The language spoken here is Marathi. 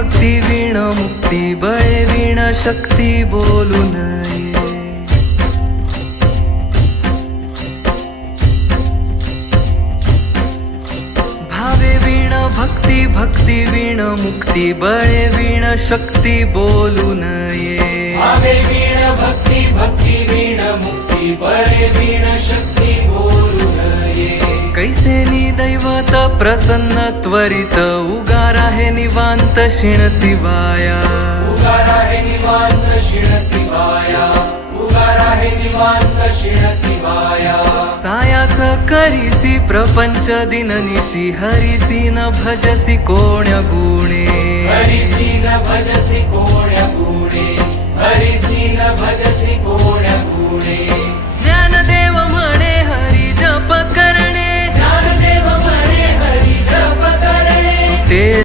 भक्ती वीण मुक्ती बळे वीण शक्ती बोलू नये. भावे वीण भक्ती भक्ती वीण मुक्ती बळे वीण शक्ती बोलू नये. भावे वीण भक्ती भक्ती वीण मुक्ती बळे वीण शक्ती बोलू नये. कैसे दैवत प्रसन्न त्वरित उगार आहे निवांत क्षीण शिवाया. उगार आहे निवांत क्षीण शिवाया. उगार आहे निवांत क्षीण शिवाया. सायास करीसी प्रपंच दिननिशी हरिसी न भजसी कोण्य गुणे. हरिसी न भजसी कोण्य गुणे. हरिसी न भजसी कोण्य गुणे. ज्ञानदेव म्हणे हरी जप करणे. ज्ञानदेव म्हणे हरी जप करणे. ते